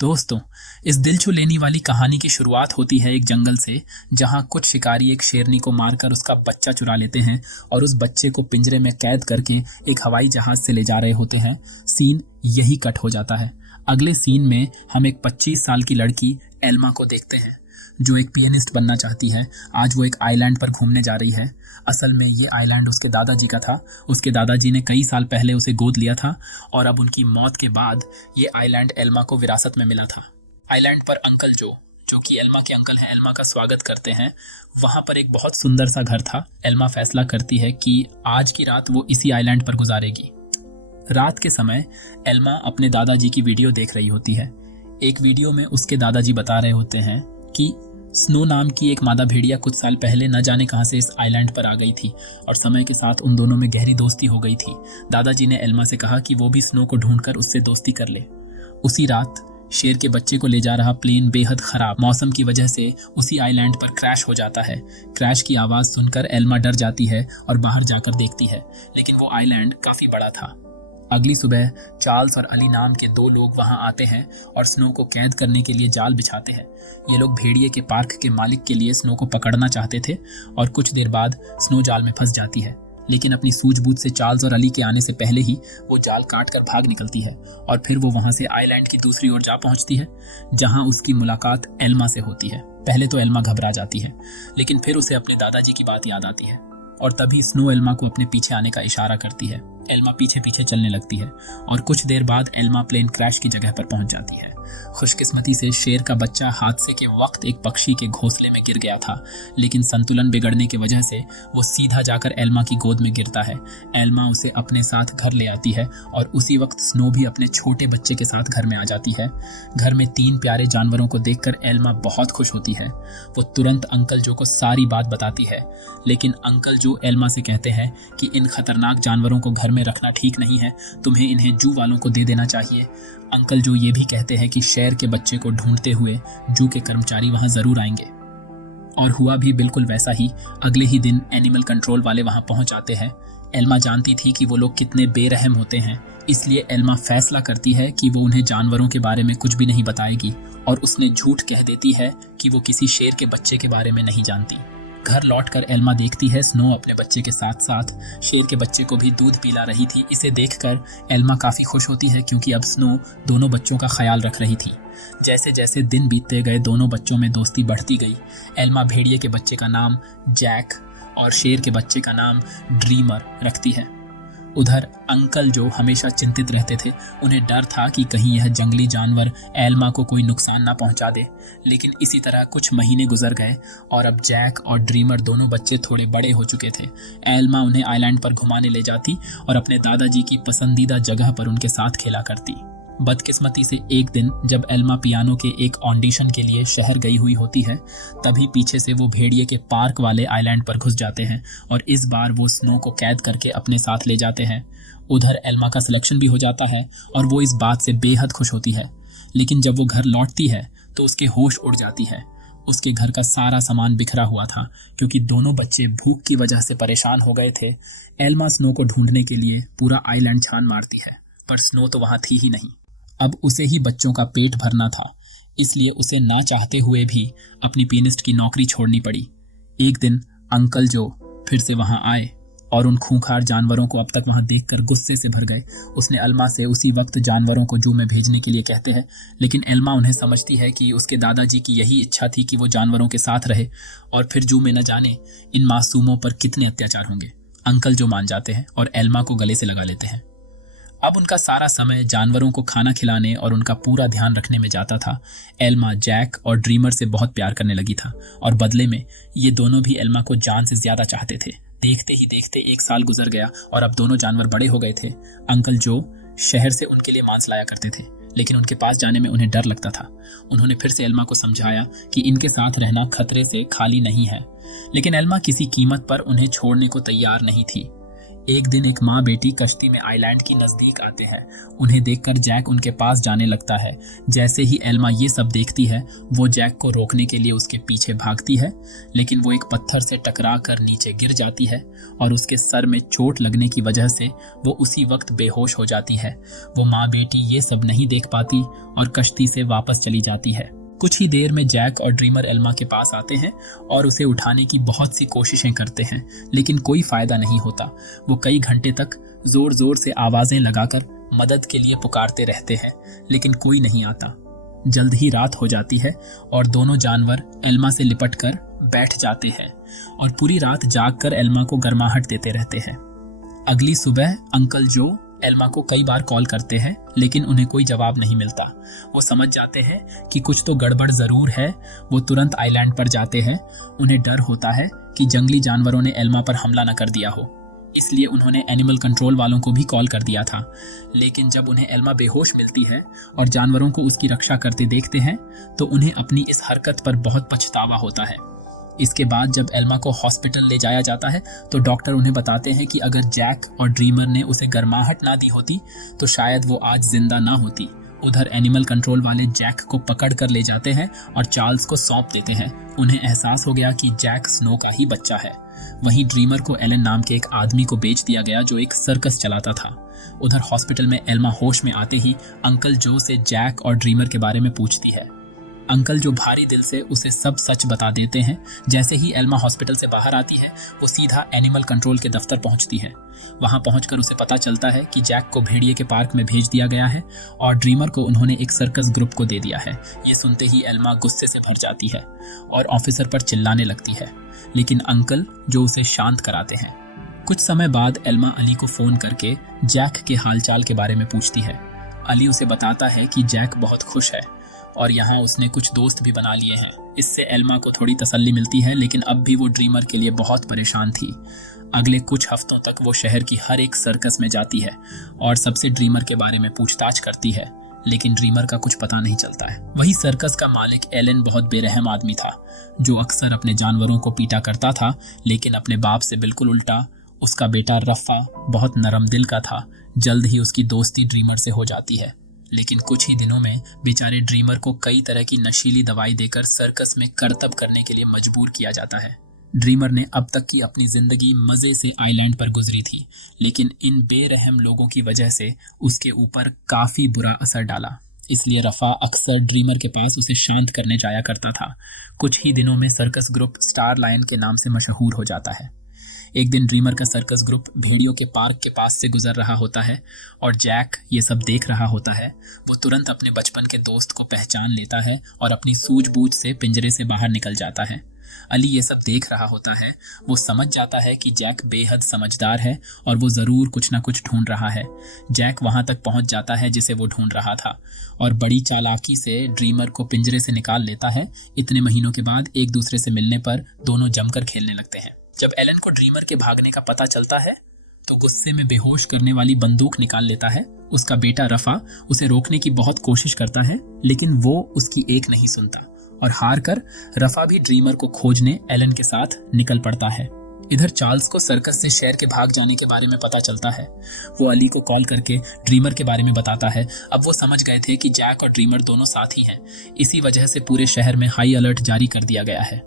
दोस्तों, इस दिल छू लेने वाली कहानी की शुरुआत होती है एक जंगल से, जहां कुछ शिकारी एक शेरनी को मारकर उसका बच्चा चुरा लेते हैं और उस बच्चे को पिंजरे में कैद करके एक हवाई जहाज से ले जा रहे होते हैं। सीन यही कट हो जाता है। अगले सीन में हम एक 25 साल की लड़की एल्मा को देखते हैं, जो एक पियानिस्ट बनना चाहती है। आज वो एक आइलैंड पर घूमने जा रही है। असल में ये आइलैंड उसके दादाजी का था। उसके दादाजी ने कई साल पहले उसे गोद लिया था और अब उनकी मौत के बाद ये आइलैंड एल्मा को विरासत में मिला था। आइलैंड पर अंकल जो कि एल्मा के अंकल हैं, एल्मा का स्वागत करते हैं। वहाँ पर एक बहुत सुंदर सा घर था। एल्मा फैसला करती है कि आज की रात वो इसी आइलैंड पर गुजारेगी। रात के समय एल्मा अपने दादाजी की वीडियो देख रही होती है। एक वीडियो में उसके दादाजी बता रहे होते हैं कि स्नो नाम की एक मादा भेड़िया कुछ साल पहले न जाने कहां से इस आइलैंड पर आ गई थी और समय के साथ उन दोनों में गहरी दोस्ती हो गई थी। दादाजी ने एल्मा से कहा कि वो भी स्नो को ढूंढकर उससे दोस्ती कर ले। उसी रात शेर के बच्चे को ले जा रहा प्लेन बेहद खराब मौसम की वजह से उसी आइलैंड पर क्रैश हो जाता है। क्रैश की आवाज सुनकर एल्मा डर जाती है और बाहर जाकर देखती है, लेकिन वो आइलैंड काफी बड़ा था। अगली सुबह चार्ल्स और अली नाम के 2 लोग वहां आते हैं और स्नो को कैद करने के लिए जाल बिछाते हैं। ये लोग भेड़िए के पार्क के मालिक के लिए स्नो को पकड़ना चाहते थे और कुछ देर बाद स्नो जाल में फंस जाती है, लेकिन अपनी सूझबूझ से चार्ल्स और अली के आने से पहले ही वो जाल काट कर भाग निकलती है और फिर वो वहां से आइलैंड की दूसरी ओर जा पहुंचती है, जहां उसकी मुलाकात एल्मा से होती है। पहले तो एल्मा घबरा जाती है, लेकिन फिर उसे अपने दादाजी की बात याद आती है और तभी स्नो एल्मा को अपने पीछे आने का इशारा करती है। एल्मा पीछे पीछे चलने लगती है और कुछ देर बाद एल्मा प्लेन क्रैश की जगह पर पहुंच जाती है। खुशकिस्मती से शेर का बच्चा हादसे के वक्त एक पक्षी के घोंसले में गिर गया था, लेकिन संतुलन बिगड़ने की वजह से वो सीधा जाकर एल्मा की गोद में गिरता है। एल्मा उसे अपने साथ घर ले आती है और उसी वक्त स्नो भी अपने छोटे बच्चे के साथ घर में आ जाती है। घर में 3 प्यारे जानवरों को देखकर एल्मा बहुत खुश होती है। वो तुरंत अंकल जो को सारी बात बताती है, लेकिन अंकल जो एल्मा से कहते हैं कि इन खतरनाक जानवरों को घर में रखना ठीक नहीं है, तुम्हें इन्हें जू वालों को दे देना चाहिए। अंकल जो ये भी कहते हैं कि शेर के बच्चे को ढूंढते हुए जू के कर्मचारी वहां जरूर आएंगे। और हुआ भी बिल्कुल वैसा ही। अगले ही दिन एनिमल कंट्रोल वाले वहां पहुंच आते हैं। एल्मा जानती थी कि वो लोग कितने बेरहम होते हैं, इसलिए एल्मा फैसला करती है कि वो उन्हें जानवरों के बारे में कुछ भी नहीं बताएगी और उसने झूठ कह देती है कि वो किसी शेर के बच्चे के बारे में नहीं जानती। घर लौटकर एल्मा देखती है स्नो अपने बच्चे के साथ साथ शेर के बच्चे को भी दूध पिला रही थी। इसे देखकर एल्मा काफी खुश होती है, क्योंकि अब स्नो दोनों बच्चों का ख्याल रख रही थी। जैसे जैसे दिन बीतते गए दोनों बच्चों में दोस्ती बढ़ती गई। एल्मा भेड़िए के बच्चे का नाम जैक और शेर के बच्चे का नाम ड्रीमर रखती है। उधर अंकल जो हमेशा चिंतित रहते थे। उन्हें डर था कि कहीं यह जंगली जानवर एल्मा को कोई नुकसान ना पहुंचा दे। लेकिन इसी तरह कुछ महीने गुजर गए और अब जैक और ड्रीमर दोनों बच्चे थोड़े बड़े हो चुके थे। एल्मा उन्हें आइलैंड पर घुमाने ले जाती और अपने दादाजी की पसंदीदा जगह पर उनके साथ खेला करती। बदकिस्मती से एक दिन जब एल्मा पियानो के एक ऑडिशन के लिए शहर गई हुई होती है, तभी पीछे से वो भेड़िए के पार्क वाले आइलैंड पर घुस जाते हैं और इस बार वो स्नो को कैद करके अपने साथ ले जाते हैं। उधर एल्मा का सिलेक्शन भी हो जाता है और वो इस बात से बेहद खुश होती है, लेकिन जब वो घर लौटती है तो उसके होश उड़ जाती है। उसके घर का सारा सामान बिखरा हुआ था, क्योंकि दोनों बच्चे भूख की वजह से परेशान हो गए थे। एल्मा स्नो को ढूंढने के लिए पूरा आइलैंड छान मारती है, पर स्नो तो वहां थी ही नहीं। अब उसे ही बच्चों का पेट भरना था, इसलिए उसे ना चाहते हुए भी अपनी पियानिस्ट की नौकरी छोड़नी पड़ी। एक दिन अंकल जो फिर से वहां आए और उन खूंखार जानवरों को अब तक वहां देखकर गुस्से से भर गए। उसने एल्मा से उसी वक्त जानवरों को जू में भेजने के लिए कहते हैं, लेकिन एल्मा उन्हें समझती है कि उसके दादाजी की यही इच्छा थी कि वो जानवरों के साथ रहे और फिर जू में न जाने इन मासूमों पर कितने अत्याचार होंगे। अंकल जो मान जाते हैं और एल्मा को गले से लगा लेते हैं। अब उनका सारा समय जानवरों को खाना खिलाने और उनका पूरा ध्यान रखने में जाता था। एल्मा जैक और ड्रीमर से बहुत प्यार करने लगी था और बदले में ये दोनों भी एल्मा को जान से ज्यादा चाहते थे। देखते ही देखते 1 साल गुजर गया और अब दोनों जानवर बड़े हो गए थे। अंकल जो शहर से उनके लिए मांस लाया करते थे, लेकिन उनके पास जाने में उन्हें डर लगता था। उन्होंने फिर से एल्मा को समझाया कि इनके साथ रहना खतरे से खाली नहीं है, लेकिन एल्मा किसी कीमत पर उन्हें छोड़ने को तैयार नहीं थी। एक दिन एक माँ बेटी कश्ती में आइलैंड की नजदीक आते हैं। उन्हें देखकर जैक उनके पास जाने लगता है। जैसे ही एल्मा ये सब देखती है, वो जैक को रोकने के लिए उसके पीछे भागती है, लेकिन वो एक पत्थर से टकरा कर नीचे गिर जाती है और उसके सर में चोट लगने की वजह से वो उसी वक्त बेहोश हो जाती है। वो माँ बेटी ये सब नहीं देख पाती और कश्ती से वापस चली जाती है। कुछ ही देर में जैक और ड्रीमर एल्मा के पास आते हैं और उसे उठाने की बहुत सी कोशिशें करते हैं, लेकिन कोई फायदा नहीं होता। वो कई घंटे तक जोर जोर से आवाजें लगाकर मदद के लिए पुकारते रहते हैं, लेकिन कोई नहीं आता। जल्द ही रात हो जाती है और दोनों जानवर एल्मा से लिपटकर बैठ जाते हैं और पूरी रात जागकर एल्मा को गर्माहट देते रहते हैं। अगली सुबह अंकल जो एल्मा को कई बार कॉल करते हैं, लेकिन उन्हें कोई जवाब नहीं मिलता। वो समझ जाते हैं कि कुछ तो गड़बड़ जरूर है। वो तुरंत आइलैंड पर जाते हैं। उन्हें डर होता है कि जंगली जानवरों ने एल्मा पर हमला न कर दिया हो, इसलिए उन्होंने एनिमल कंट्रोल वालों को भी कॉल कर दिया था। लेकिन जब उन्हें एल्मा बेहोश मिलती है और जानवरों को उसकी रक्षा करते देखते हैं, तो उन्हें अपनी इस हरकत पर बहुत पछतावा होता है। इसके बाद जब एल्मा को हॉस्पिटल ले जाया जाता है, तो डॉक्टर उन्हें बताते हैं कि अगर जैक और ड्रीमर ने उसे गर्माहट ना दी होती तो शायद वो आज जिंदा ना होती। उधर एनिमल कंट्रोल वाले जैक को पकड़ कर ले जाते हैं और चार्ल्स को सौंप देते हैं। उन्हें एहसास हो गया कि जैक स्नो का ही बच्चा है। वहीं ड्रीमर को एलन नाम के एक आदमी को बेच दिया गया जो एक सर्कस चलाता था। उधर हॉस्पिटल में एल्मा होश में आते ही अंकल जो से जैक और ड्रीमर के बारे में पूछती है। अंकल जो भारी दिल से उसे सब सच बता देते हैं। जैसे ही एल्मा हॉस्पिटल से बाहर आती है, वो सीधा एनिमल कंट्रोल के दफ्तर पहुंचती है। वहां पहुंचकर उसे पता चलता है कि जैक को भेड़िए के पार्क में भेज दिया गया है और ड्रीमर को उन्होंने एक सर्कस ग्रुप को दे दिया है। ये सुनते ही एल्मा गुस्से से भर जाती है और ऑफिसर पर चिल्लाने लगती है, लेकिन अंकल जो उसे शांत कराते हैं। कुछ समय बाद एल्मा अली को फोन करके जैक के हालचाल के बारे में पूछती है। अली उसे बताता है कि जैक बहुत खुश है और यहाँ उसने कुछ दोस्त भी बना लिए हैं। इससे एल्मा को थोड़ी तसल्ली मिलती है, लेकिन अब भी वो ड्रीमर के लिए बहुत परेशान थी। अगले कुछ हफ्तों तक वो शहर की हर एक सर्कस में जाती है और सबसे ड्रीमर के बारे में पूछताछ करती है, लेकिन ड्रीमर का कुछ पता नहीं चलता है। वही सर्कस का मालिक एलन बहुत बेरहम आदमी था, जो अक्सर अपने जानवरों को पीटा करता था, लेकिन अपने बाप से बिल्कुल उल्टा। उसका बेटा रफ़ा बहुत नरम दिल का था। जल्द ही उसकी दोस्ती ड्रीमर से हो जाती है, लेकिन कुछ ही दिनों में बेचारे ड्रीमर को कई तरह की नशीली दवाई देकर सर्कस में करतब करने के लिए मजबूर किया जाता है। ड्रीमर ने अब तक की अपनी जिंदगी मजे से आइलैंड पर गुजरी थी, लेकिन इन बेरहम लोगों की वजह से उसके ऊपर काफी बुरा असर डाला। इसलिए रफ़ा अक्सर ड्रीमर के पास उसे शांत करने जाया करता था। कुछ ही दिनों में सर्कस ग्रुप स्टार लायन के नाम से मशहूर हो जाता है। एक दिन ड्रीमर का सर्कस ग्रुप भेड़ियों के पार्क के पास से गुजर रहा होता है और जैक ये सब देख रहा होता है। वो तुरंत अपने बचपन के दोस्त को पहचान लेता है और अपनी सूझबूझ से पिंजरे से बाहर निकल जाता है। अली ये सब देख रहा होता है। वो समझ जाता है कि जैक बेहद समझदार है और वो जरूर कुछ ना कुछ ढूंढ रहा है। जैक वहां तक पहुंच जाता है जिसे वो ढूंढ रहा था और बड़ी चालाकी से ड्रीमर को पिंजरे से निकाल लेता है। इतने महीनों के बाद एक दूसरे से मिलने पर दोनों जमकर खेलने लगते हैं। जब एलन को ड्रीमर के भागने का पता चलता है, तो गुस्से में बेहोश करने वाली बंदूक निकाल लेता है। उसका बेटा रफ़ा उसे रोकने की बहुत कोशिश करता है, लेकिन वो उसकी एक नहीं सुनता और हार कर रफ़ा भी ड्रीमर को खोजने एलन के साथ निकल पड़ता है। इधर चार्ल्स को सर्कस से शहर के भाग जाने के बारे में पता चलता है। वो अली को कॉल करके ड्रीमर के बारे में बताता है। अब वो समझ गए थे कि जैक और ड्रीमर दोनों साथी हैं। इसी वजह से पूरे शहर में हाई अलर्ट जारी कर दिया गया है।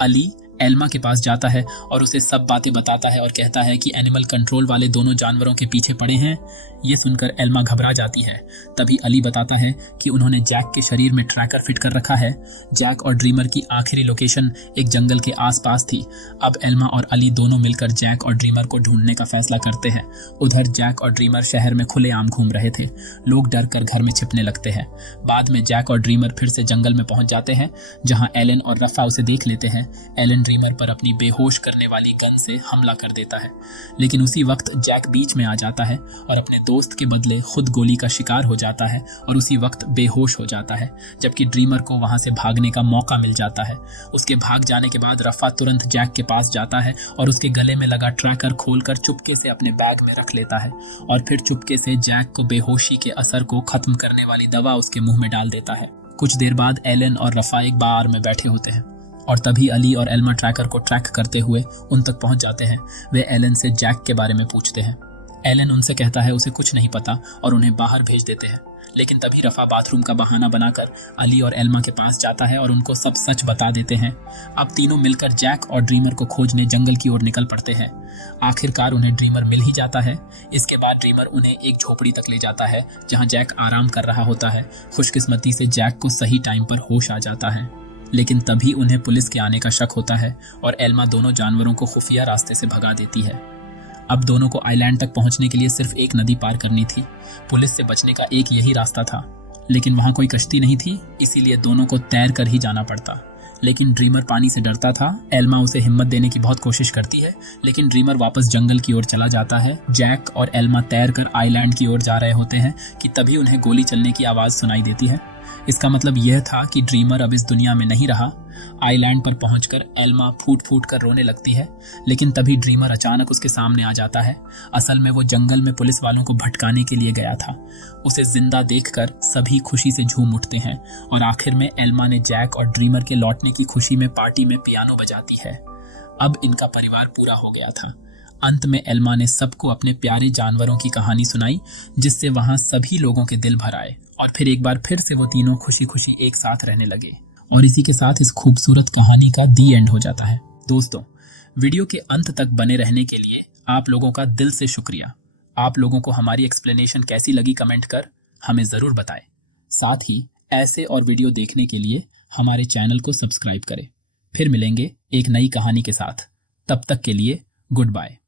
अली एल्मा के पास जाता है और उसे सब बातें बताता है और कहता है कि एनिमल कंट्रोल वाले दोनों जानवरों के पीछे पड़े हैं। ये सुनकर एल्मा घबरा जाती है। तभी अली बताता है कि उन्होंने जैक के शरीर में ट्रैकर फिट कर रखा है। जैक और ड्रीमर की आखिरी लोकेशन एक जंगल के आसपास थी। अब एल्मा और अली दोनों मिलकर जैक और ड्रीमर को ढूंढने का फैसला करते हैं। उधर जैक और ड्रीमर शहर में खुलेआम घूम रहे थे। लोग डर कर घर में छिपने लगते हैं। बाद में जैक और ड्रीमर फिर से जंगल में पहुंच जाते हैं, जहां एलन और रफ़ा उसे देख लेते हैं। एलन ड्रीमर पर अपनी बेहोश करने वाली गन से हमला कर देता है, लेकिन उसी वक्त जैक बीच में आ जाता है और अपने दोस्त के बदले खुद गोली का शिकार हो जाता है और उसी वक्त बेहोश हो जाता है, जबकि ड्रीमर को वहां से भागने का मौका मिल जाता है। उसके भाग जाने के बाद रफ़ा तुरंत जैक के पास जाता है और उसके गले में लगा ट्रैकर खोलकर चुपके से अपने बैग में रख लेता है और फिर चुपके से जैक को बेहोशी के असर को खत्म करने वाली दवा उसके मुंह में डाल देता है। कुछ देर बाद एलन और रफ़ा एक बार में बैठे होते हैं और तभी अली और एल्मा ट्रैकर को ट्रैक करते हुए उन तक पहुंच जाते हैं। वे एलन से जैक के बारे में पूछते हैं। एलन उनसे कहता है उसे कुछ नहीं पता और उन्हें बाहर भेज देते हैं। लेकिन तभी रफा बाथरूम का बहाना बनाकर अली और एल्मा के पास जाता है और उनको सब सच बता देते हैं। अब तीनों मिलकर जैक और ड्रीमर को खोजने जंगल की ओर निकल पड़ते हैं। आखिरकार उन्हें ड्रीमर मिल ही जाता है। इसके बाद ड्रीमर उन्हें एक झोपड़ी तक ले जाता है जहां जैक आराम कर रहा होता है। खुशकिस्मती से जैक को सही टाइम पर होश आ जाता है, लेकिन तभी उन्हें पुलिस के आने का शक होता है और एल्मा दोनों जानवरों को खुफिया रास्ते से भगा देती है। अब दोनों को आइलैंड तक पहुंचने के लिए सिर्फ एक नदी पार करनी थी। पुलिस से बचने का एक यही रास्ता था, लेकिन वहां कोई कश्ती नहीं थी, इसीलिए दोनों को तैर कर ही जाना पड़ता। लेकिन ड्रीमर पानी से डरता था। एल्मा उसे हिम्मत देने की बहुत कोशिश करती है, लेकिन ड्रीमर वापस जंगल की ओर चला जाता है। जैक और एल्मा तैर कर आइलैंड की ओर जा रहे होते हैं कि तभी उन्हें गोली चलने की आवाज सुनाई देती है। इसका मतलब यह था कि ड्रीमर अब इस दुनिया में नहीं रहा। आइलैंड पर पहुंचकर एल्मा फूट फूट कर रोने लगती है, लेकिन तभी ड्रीमर अचानक उसके सामने आ जाता है। असल में वो जंगल में पुलिस वालों को भटकाने के लिए गया था। उसे जिंदा देखकर सभी खुशी से झूम उठते हैं और आखिर में एल्मा ने जैक और ड्रीमर के लौटने की खुशी में पार्टी में पियानो बजाती है। अब इनका परिवार पूरा हो गया था। अंत में एल्मा ने सबको अपने प्यारे जानवरों की कहानी सुनाई, जिससे वहां सभी लोगों के दिल भर आए और फिर एक बार फिर से वो तीनों खुशी खुशी एक साथ रहने लगे। और इसी के साथ इस खूबसूरत कहानी का दी एंड हो जाता है। दोस्तों, वीडियो के अंत तक बने रहने के लिए आप लोगों का दिल से शुक्रिया। आप लोगों को हमारी एक्सप्लेनेशन कैसी लगी कमेंट कर हमें ज़रूर बताएं। साथ ही ऐसे और वीडियो देखने के लिए हमारे चैनल को सब्सक्राइब करें। फिर मिलेंगे एक नई कहानी के साथ। तब तक के लिए गुड बाय।